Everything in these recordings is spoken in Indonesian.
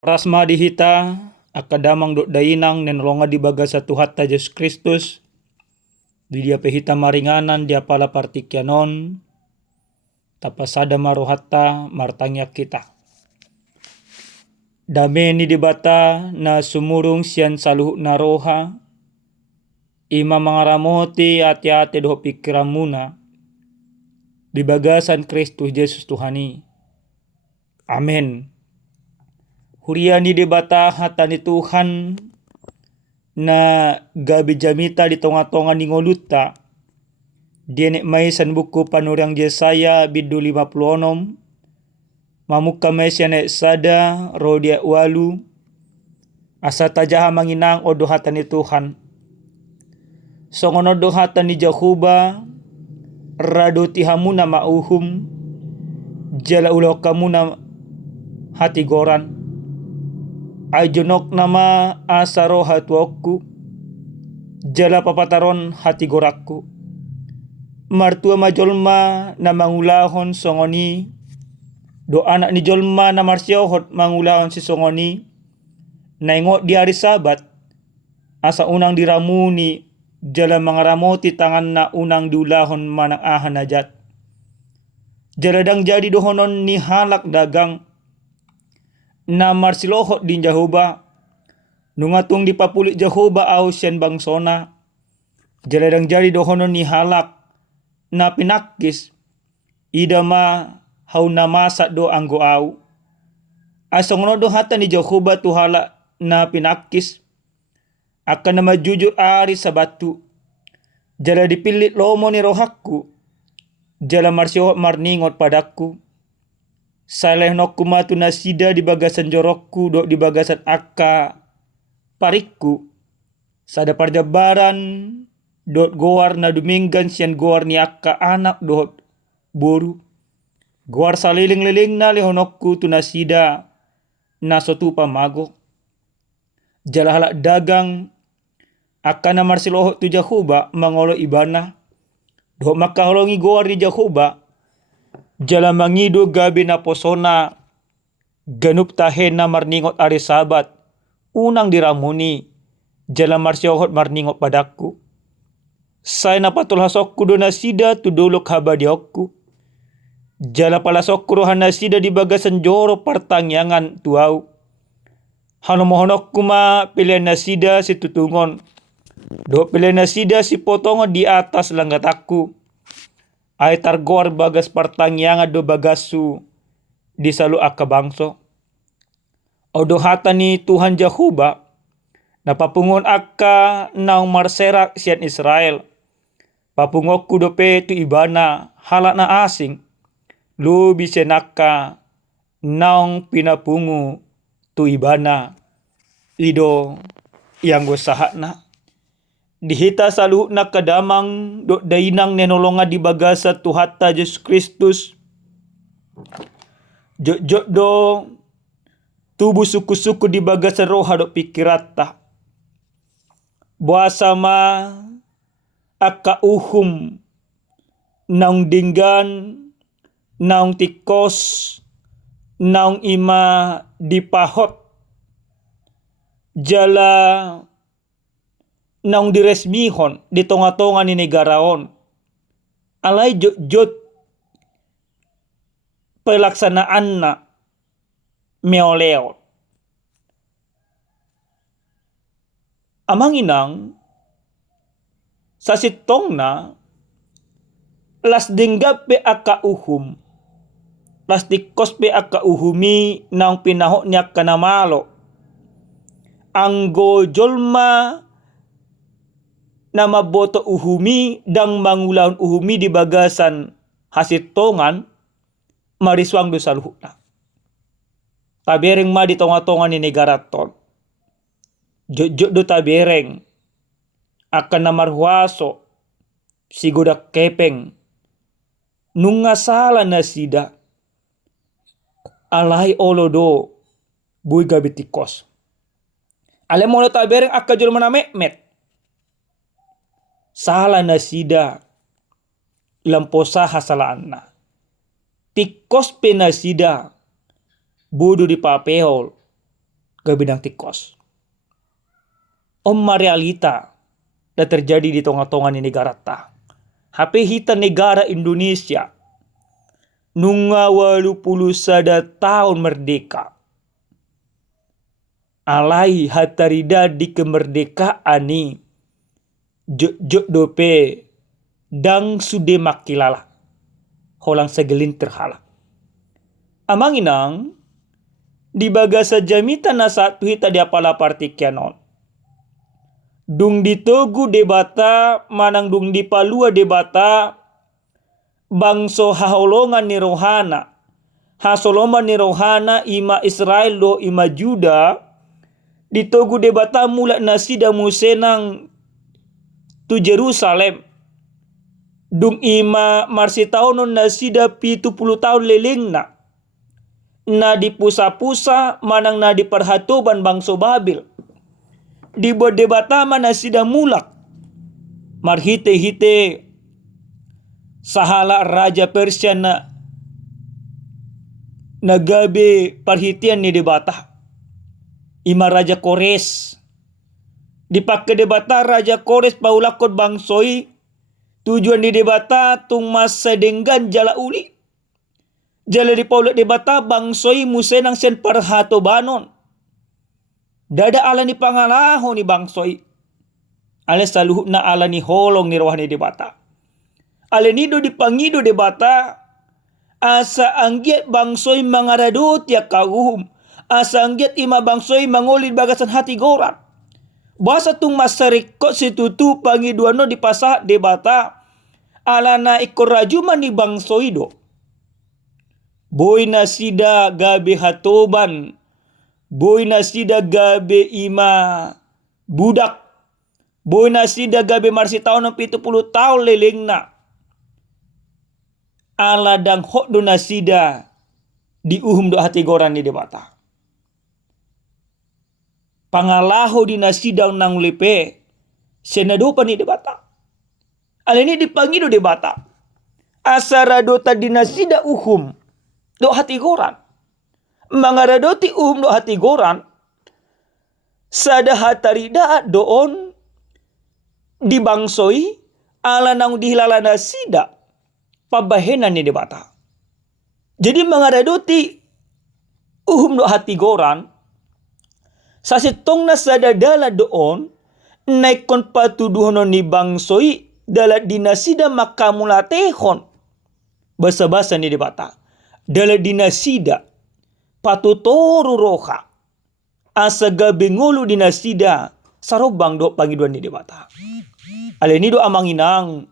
Rasma dihita akadamang dot dainang nenlonga di baga satu hatta Yesus Kristus di dia pehita maringanan dia pala partikyanon tapasada marohatta martangya kita. Dame ni dibata na sumurung sian saluh naroha ima mangaramoti ati-ati doh pikiramuna di bagasan Kristus Yesus Tuhani. Amin. Huriani dibata hatani Tuhan na gabi jamita di tonga-tonga ni ngoluta dienek mai san buku panurang Yesaya bidu 56 mamuka mai sianek sada rodia walu asa tajaha manginang odo hatani Tuhan songono do hatani Jahuba rado tihamuna mauhum jala ulo kamuna hati goran ajonok nama asaro hatuokku jala papataron hati gorakku martua majolma na mangulahon songoni do anak ni jolma na marsiohot mangulahon si songoni naingot di hari sabat asa unang diramuni jala mangaramoti tangan na unang diulahon manang ahan najat jaladang jadi dohonon ni halak dagang na marsilohot din Jahoba nungatung di papulik Jahoba au sian bangsona jaladang jadi dohonon ni halak na pinakis idama hau na masak do anggo au asongono do hata ni Jahoba tu halak na pinakis akan nama jujur ari sabatu jala dipilit lomo ni rohakku jala marsiohot marningot padaku saleh nokku matu nasida di bagasan jorokku dok di bagasan akka parikku sada parjabaran dot goar na duminggan sian goar ni akka anak dot boru goar saliling-liling na lehonokku tu nasida nasotu pamago jala halak dagang akan na marsilohot tu Jahoba mangolo ibana dok makaholongi goar ni Jahoba jala mangido gabi na posona ganup tahe na marningot ari sabat unang diramuni jala marsiohot marningot padaku say na patul hasokku do nasida tu dolok habadiokku jala palasokku rohan nasida di bagasan joro partangyangan tuau hanomohonokku ma pilihan nasida si tutungon do pilihan nasida si potongo di atas langgatakku ay targor bagas partangyangan do bagasu di salu akka bangso odo hata ni Tuhan Jahoba napapungon akka naung marserak sian Israel papungokku dope tu ibana halak na asing lu bisenaka naung pinapungu tu ibana ido yang go sahatna dihita salu na kadamang do dainang nenolonga di bagasa tu hatta Yesus Kristus jok do tubuh suku-suku di bagasa roha do pikirata buasa ma akka uhum naung dinggan naung tikos naung ima dipahot jala naung diresmihon di tonga-tonga ni negaraon alai jot pelaksanaan na meoleo amang inang sasitong na las dinggap pe akka uhum las dikos pe akka uhumi naung pinahok niya kanamalo anggo jolma na maboto uhumi dang mangulahon uhumi di bagasan hasitongan mariswang do saluhna tabereng ma di tonga-tonga ni negara ton jok do tabereng akan na marhuaso sigodak kepeng nunga sala na sida alai olodo bui gabitikos alemolo tabereng akka jol mana mekmet sala na sida lamposa hasalaanna tikos pe na sida budu di papehol ke bidang tikos. Realita na terjadi di tengah-tengah ni negara ta. HP hita negara Indonesia nunga 81 tahun merdeka. Alai hatarida di kemerdekaan ni jok dope dang sude makilala holang segelintir hala. Amanginang di bagasa jamita na satu hita di apala partikianon. Dung ditogu debata manang dung dipalua debata bangso haholongan ni rohana. Hasoloman ni rohana ima Israel do ima Juda ditogu debata mula nasida musenang tu Jerusalem. Dung ima marsitaonon nasida 70 tahun lelengna. Na di pusa-pusa manang na di perhatoban bangso Babil. Di debata mana sida mulak. Marhite-hite sahala Raja Persia na nagabe perhitian ni debata. Ima Raja Kores. Dipakai debata Raja Kores paulakot bangsoi. Tujuan di debata tung masa denggan jala uli. Jala di paulat debata bangsoi musenang sen parhato banon. Dada ala ni pangalaho ni bangsoi. Ale saluh na ala ni holong ni rohani debata. Ale nido dipangido debata. Asa anggiat bangsoi mangaradot ya kauhum. Asa anggiat ima bangsoi mangolid bagasan hati goran. Basa tung masarikot situtu pangiduano di pasah debata. Ala na ikorajuman ni bangsoi do. Boy na sida gabe hatoban. Boy na sida gabe ima budak. Boy na sida gabe marsitaon ng 70 taon leleng na. Ala dang hok do na sida di uhum do hati goran ni debata. Pangalaho di nasida nang lepe. Senado pa ni debata. Ala ini dipangido debata. Asarado ta di nasida uhum do hati goran. Mangaradoti do hati goran. Sada hatarida doon di bangsoi ala nang dihilala nasida pabahenan ni debata. Jadi mangaradoti do hati goran sa sitong na sada dala doon naikon patuduhon ni bangsoi dala dinasida makamulatehon. Basa-basa ni debata. Dala dinasida patutoru roha asa gabengulu dinasida sarobang do pangiduan ni debata. Aleni do amanginang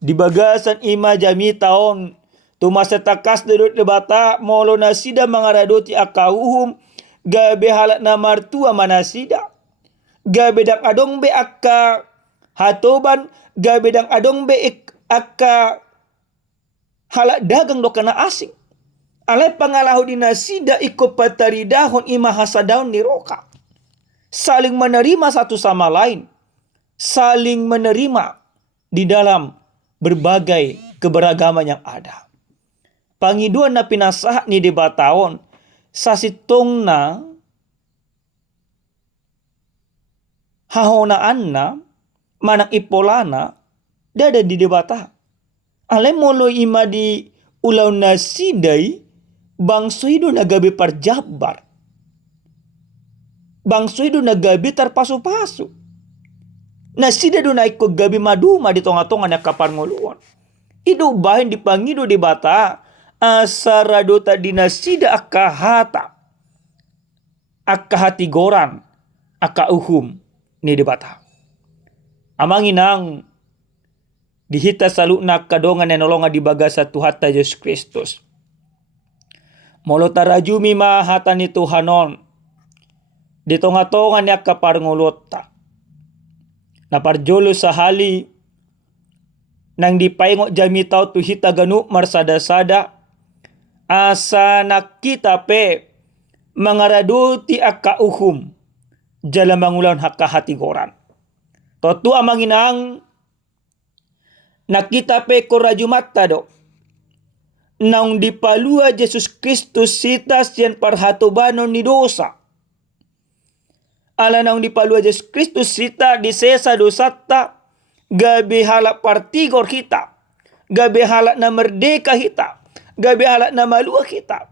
di bagasan ima jami taon tumasa takas dedot debata molo nasida mangaradoti akauhum gabe halat na martua manasida gabe dang adong be akka hatoban gabe dang adong be akka halak dagang do kana asing. Alay pangalahu dinasida iko pataridahon ima hasadaon ni roka. Saling menerima satu sama lain. Saling menerima di dalam berbagai keberagaman yang ada. Pangiduan na pinasah ni debataon sasitong na hahonaan na manang ipolana dada di debata. Alay molo ima di ulaw na siday bangsoy do nagabi parjabar. Bangsoy do nagabi tarpaso-paso. Nasida do na iko gabi maduma di tonga-tonga na kaparnguluan. Ido bahin dipangido di bata asarado ta dinasida akahata. Akahati goran. Akauhum ni di bata. Amanginang dihita salu na kadongan na nolonga di bagasa Tuhata Yesus Kristus. Molo tarajumi mahata ni Tuhanon. Di tonga-tonga niya kaparngulota. Naparjolo sa hali. Nang dipaingok jami tao tuhita ganu marsada-sada. Asa nakita pe. Mangaraduti akauhum. Jala mangulan hakahati goran. Totu amanginang. Nakita pe korajumata do. Nang dipalua Yesus Kristus sitas yan parhatobanon ni dosa. Ala naung di palua Yesus Kristus sita di sesa dosata, gabe halak partigor kita, gabe halak na merdeka kita, gabe halak na malua kita.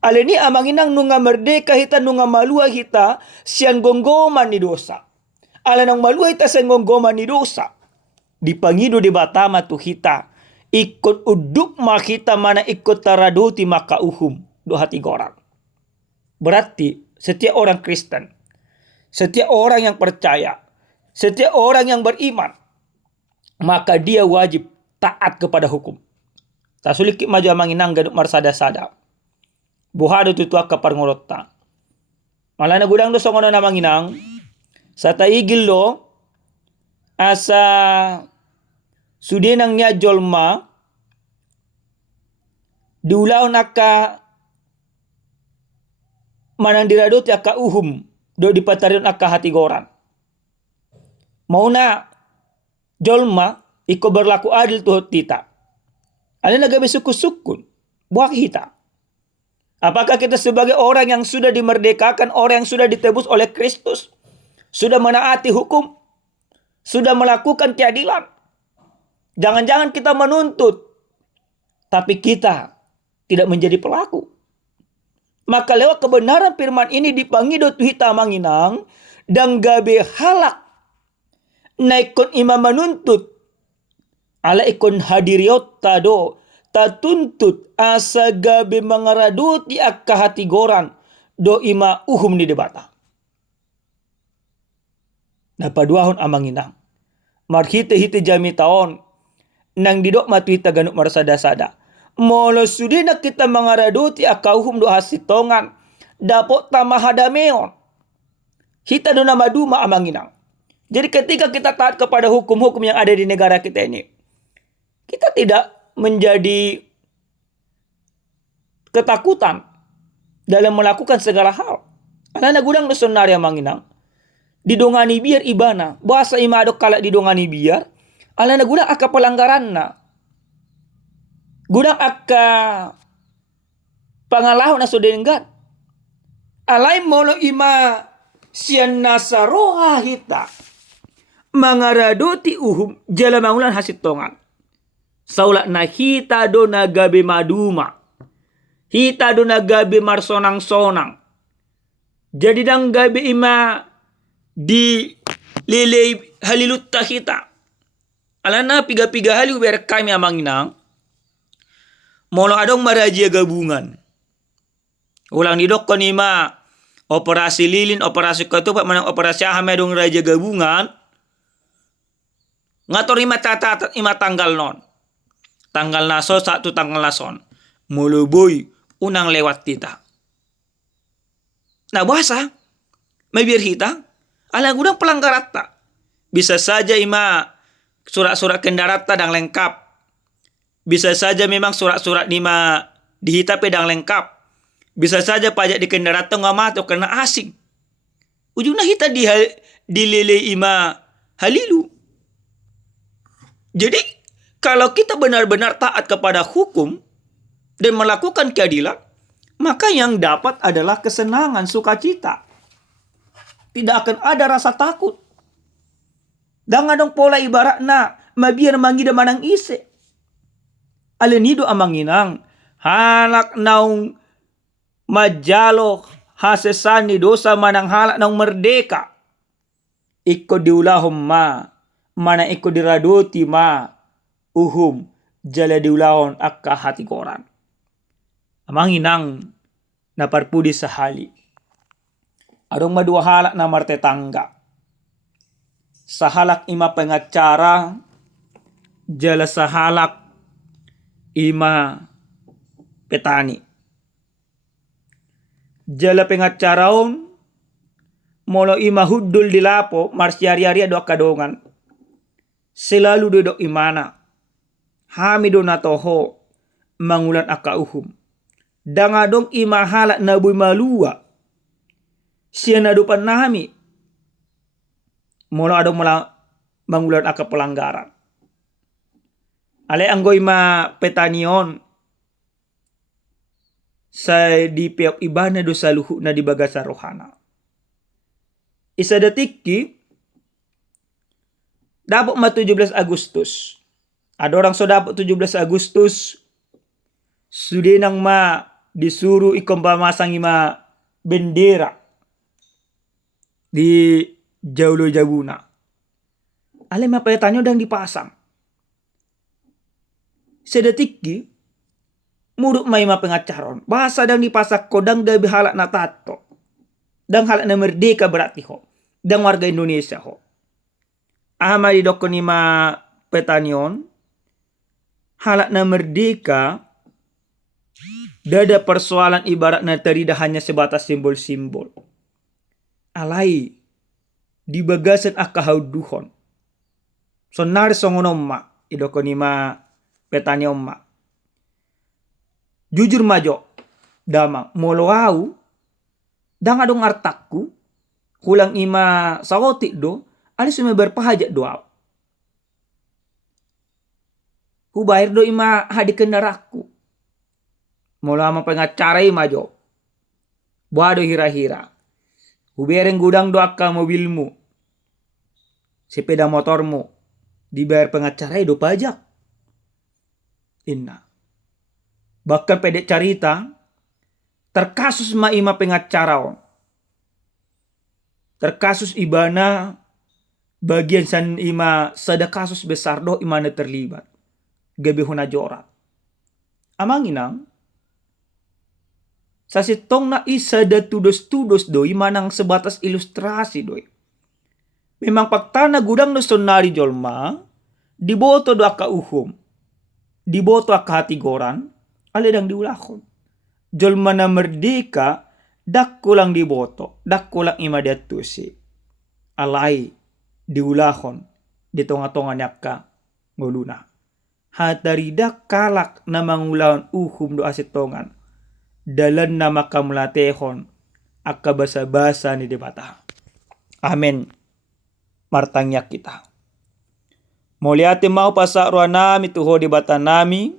Ale ni amanginang nunga merdeka hita, nunga malua hita, siyan gonggoman ni dosa. Ala nang malua hita siyan gonggoman ni dosa. Dipangido di batama tu hita, ikut uduk makita mana ikut taraduti maka uhum do hati gorang. Berarti setiap orang Kristen, setiap orang yang percaya, setiap orang yang beriman, maka dia wajib taat kepada hukum. Tak sulit maju amanginang gaduk marsada-sada. Buhado tutua kapar ngorotta. Malana gudang do songono namanginang, sa taigil lo, asa sudenang niya jolma, diulaw naka manang diradot aka uhum, do dipatarion aka hati goran. Mauna jolma, iko berlaku adil tuhot tita. Alin nagabi sukun-sukun, buak hita. Apakah kita sebagai orang yang sudah dimerdekakan, orang yang sudah ditebus oleh Kristus, sudah menaati hukum, sudah melakukan keadilan? Jangan-jangan kita menuntut, tapi kita tidak menjadi pelaku. Maka lewat kebenaran firman ini dipangido tuhita manginang, dan gabe halak naikon imam menuntut, ala ikon hadiriot tado, tatuntut asa gabe mangaradut di akka hati goran do ima uhum ni debata. Napaduahon amanginang. Marhite-hite jami taon nang didok matuita ganuk marsada-sada. Molo sudina kita mangaraduti akka uhum do hasitongan dapot tamahadameon. Hita do namaduma amanginang. Jadi ketika kita taat kepada hukum-hukum yang ada di negara kita ini, kita tidak menjadi ketakutan dalam melakukan segala hal. Anak gudang dosonaria manginang, didongani biar ibana, bahasa imadok kalak didongani biar, anak gudang aka pelanggaranna, gudang aka pangalahon na sodenggat, alay molo ima sian nasaroha hita, mangaradoti uhum jala mangulan hasitongan. Saulak na hita do nagabe maduma. Hita do nagabe marsonang-sonang. Jadi dang gabe ima di lele halilutta hita. Alana piga-piga haliu biar kami amanginang. Molo adong marajia gabungan. Ulang didokon ima operasi lilin, operasi ketupat, manang operasi ahmedong raja gabungan. Ngator ima catat ima tanggal non. Tanggal naso satu tanggal nason. Muluboy unang lewat kita. Nah bahasa. May biar hita. Alang gudang pelanggarat tak. Bisa saja ima surat-surat kendaraan dang lengkap. Bisa saja memang surat-surat nima dihita pedang lengkap. Bisa saja pajak di kendaraan nggak mati karena asing. Ujungnya hita di lele ima halilu. Jadi kalau kita benar-benar taat kepada hukum dan melakukan keadilan, maka yang dapat adalah kesenangan, sukacita. Tidak akan ada rasa takut. Dangan dong pola ibaratna mabiar mangida manang ise. Alenido amanginang halak naung majalo hasesani dosa manang halak naung merdeka. Iko diulahom ma, mana iko diraduti ma. Uhum jala diulahon akka hati koran. Amanginang naparpudi sahali. Adong madua halak na marte tangga. Sahalak ima pengacara jala sahalak ima petani. Jala pengacaraon molo ima huddul dilapo marsyari-ari do kadongan. Selalu duduk imana. Hamido natoho mangulan aka uhum. Dangadong imahalak nabuy malua. Siya nadupan nami. Mula adong mangulan aka pelanggaran. Ale anggoy ma petanion. Sa di piyok ibana do sa luhu na di bagasa rohana. isa detikki dapat 17 Agustus. Ada orang so dapat 17 Agustus sudah nang disuruh ikon pamasang bendera di Jaulo Jabuna. Ale tanyo dang dipasang. Sedetikki muruk pengacaron. Bahasa dang dipasak kodang gabi halak na tato. Dang halak na merdeka berarti ho. Dang warga Indonesia ho. Ama di dokon petanion. Halak na merdeka. Dada persoalan ibarat na terida hanya sebatas simbol-simbol. Alai. Di bagasan akahauduhon. So nar songonomma. Idokon petanion ma. Jujur majo. Damang. Moloau. Dang adong artakku. Hulang sawotik do. Ali sume berpahajak doa. Hubair do hadi kendaraku. Molo pengacara majo. Buado hira-hira. Hubereng gudang doaka mobilmu. Sepeda motormu. Dibayar pengacara do pajak. Inna. Bahkan pedek carita. Terkasus pengacara. Terkasus ibana. Bagian san sada kasus besar do imana terlibat. Gabi huna jora. Amang inang. Sasitong na isa da tudos-tudos do imanang sebatas ilustrasi do. Memang paktana gudang no sonari jolma. Diboto do aka uhum. Diboto aka hatigoran. Aledang diulakon. Jolma na merdeka. Dakkulang diboto. Dakkulang imadiatusi. Alai. Diulahon. Di tonga-tonga nyaka. Nguluna. Hatarida kalak na mangulawan uhum do asitongan. Dalan na makamlatehon. Aka basa-basa ni debata. Amen. Martangyak kita. Moliate mau pasak ruang nami tuho debata nami.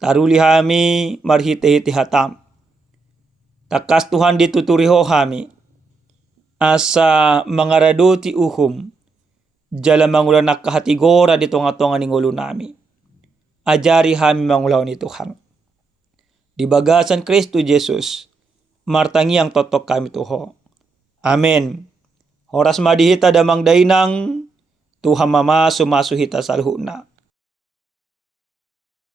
Taruli hami marhite-hite hatam. Takas Tuhan dituturiho hami. Asa mangaraduti uhum. Jala mangulan nakahatigora di tonga-tonga ni ngulo nami. Ajari hami mangulaw ni Tuhan. Di bagasan Kristo Jesus. Martangi ang totok kami tuho. Amen. Horas madihita damang dainang. Tuhan mama sumasuhita salhuna.